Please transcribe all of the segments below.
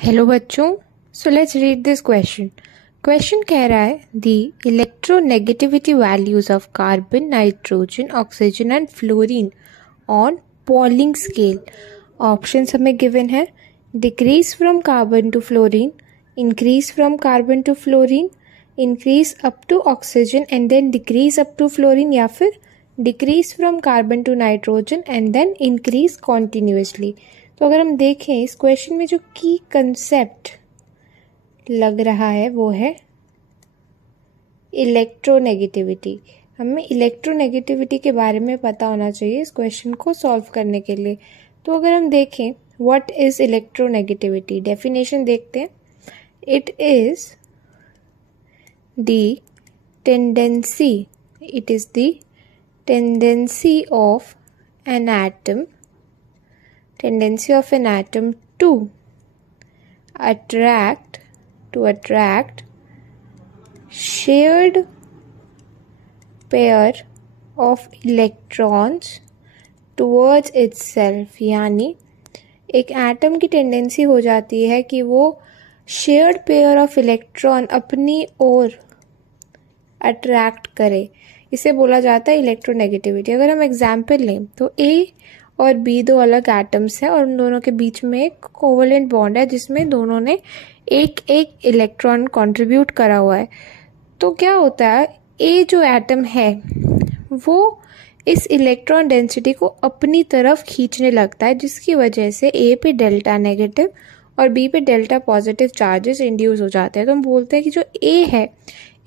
Hello बच्चों, so let's read this question. Question कह रहा है the electronegativity values of carbon, nitrogen, oxygen and fluorine on Pauling scale. Options हमें given है, decrease from carbon to fluorine, increase from carbon to fluorine, increase up to oxygen and then decrease up to fluorine, या फिर decrease from carbon to nitrogen and then increase continuously. तो अगर हम देखें इस question में जो की कंसेप्ट लग रहा है वो है इलेक्ट्रोनेगेटिविटी। हमें इलेक्ट्रोनेगेटिविटी के बारे में पता होना चाहिए इस क्वेश्चन को सॉल्व करने के लिए। तो अगर हम देखें व्हाट इज इलेक्ट्रोनेगेटिविटी, डेफिनेशन देखते हैं। It is the tendency of an atom to attract shared pair of electrons towards itself। यानी एक एटम की टेंडेंसी हो जाती है कि वो शेयर्ड पेयर ऑफ इलेक्ट्रॉन अपनी ओर अट्रैक्ट करे, इसे बोला जाता है इलेक्ट्रोनेगेटिविटी। अगर हम एग्जाम्पल लें तो ए और बी दो अलग एटम्स हैं और उन दोनों के बीच में एक कोवेलेंट बॉन्ड है जिसमें दोनों ने एक एक इलेक्ट्रॉन कंट्रीब्यूट करा हुआ है। तो क्या होता है, ए जो एटम है वो इस इलेक्ट्रॉन डेंसिटी को अपनी तरफ खींचने लगता है, जिसकी वजह से ए पे डेल्टा नेगेटिव और बी पे डेल्टा पॉजिटिव चार्जेस इंड्यूस हो जाते हैं। तो हम बोलते हैं कि जो ए है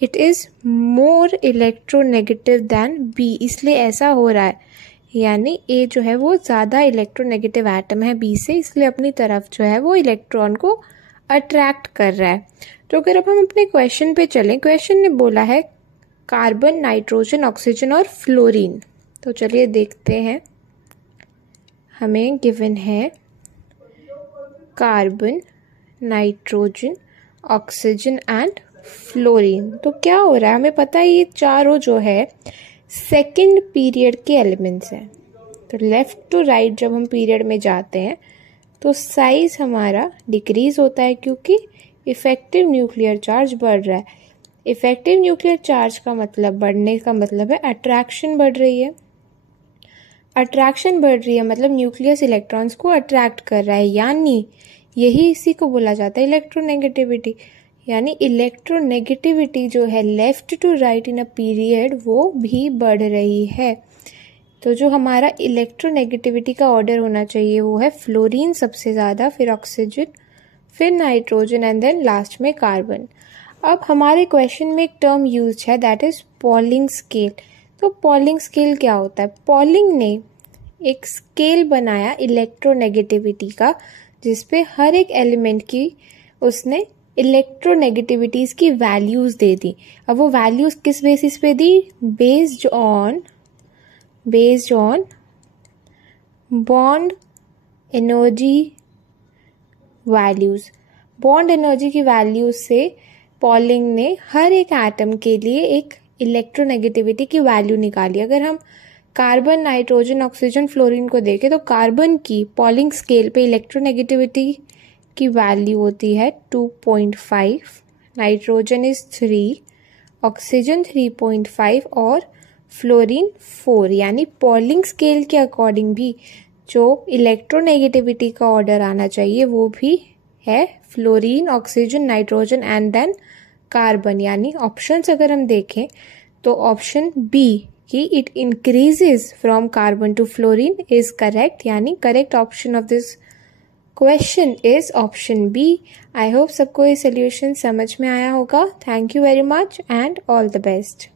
it is more electronegative than B, इसलिए ऐसा हो रहा है। यानी ए जो है वो ज़्यादा इलेक्ट्रोनेगेटिव एटम है बी से, इसलिए अपनी तरफ जो है वो इलेक्ट्रॉन को अट्रैक्ट कर रहा है। तो अगर अब हम अपने क्वेश्चन पे चलें, क्वेश्चन ने बोला है कार्बन, नाइट्रोजन, ऑक्सीजन और फ्लोरीन। तो चलिए देखते हैं, हमें गिवन है carbon, nitrogen, oxygen and fluorine. तो क्या हो रहा है, हमें पता है ये चारों जो है सेकेंड पीरियड के एलिमेंट्स हैं। तो लेफ्ट टू राइट जब हम पीरियड में जाते हैं तो साइज हमारा डिक्रीज होता है क्योंकि इफेक्टिव न्यूक्लियर चार्ज बढ़ रहा है। इफेक्टिव न्यूक्लियर चार्ज का मतलब, बढ़ने का मतलब है अट्रैक्शन बढ़ रही है। अट्रैक्शन बढ़ रही है मतलब न्यूक्लियस इलेक्ट्रॉन्स को अट्रैक्ट कर रहा है, यानी यही इसी को बोला जाता है इलेक्ट्रोनेगेटिविटी। यानी इलेक्ट्रोनेगेटिविटी जो है left to right in a period वो भी बढ़ रही है। तो जो हमारा इलेक्ट्रोनेगेटिविटी का ऑर्डर होना चाहिए वो है फ्लोरीन सबसे ज़्यादा, फिर ऑक्सीजन, फिर नाइट्रोजन एंड देन लास्ट में कार्बन। अब हमारे क्वेश्चन में एक टर्म यूज है दैट इज पॉलिंग स्केल। तो पॉलिंग स्केल क्या होता है, पॉलिंग ने एक स्केल बनाया इलेक्ट्रोनेगेटिविटी का जिसपे हर एक एलिमेंट की उसने इलेक्ट्रोनेगेटिविटीज की वैल्यूज दे दी। अब वो वैल्यूज किस बेसिस पे दी, based on bond energy values. Bond energy की वैल्यूज से पॉलिंग ने हर एक एटम के लिए एक इलेक्ट्रोनेगेटिविटी की वैल्यू निकाली। अगर हम कार्बन, नाइट्रोजन, ऑक्सीजन, फ्लोरीन को देखें तो कार्बन की पॉलिंग स्केल पे इलेक्ट्रोनेगेटिविटी की वैल्यू होती है 2.5, नाइट्रोजन इज 3, ऑक्सीजन 3.5 और फ्लोरीन 4। यानी पॉलिंग स्केल के अकॉर्डिंग भी जो इलेक्ट्रोनेगेटिविटी का ऑर्डर आना चाहिए वो भी है fluorine, oxygen, nitrogen and then carbon. यानी ऑप्शंस अगर हम देखें तो ऑप्शन बी कि it increases from carbon to fluorine is correct. यानी correct option of this question is option B. I hope सबको ये सोल्यूशन समझ में आया होगा। Thank you very much and all the best.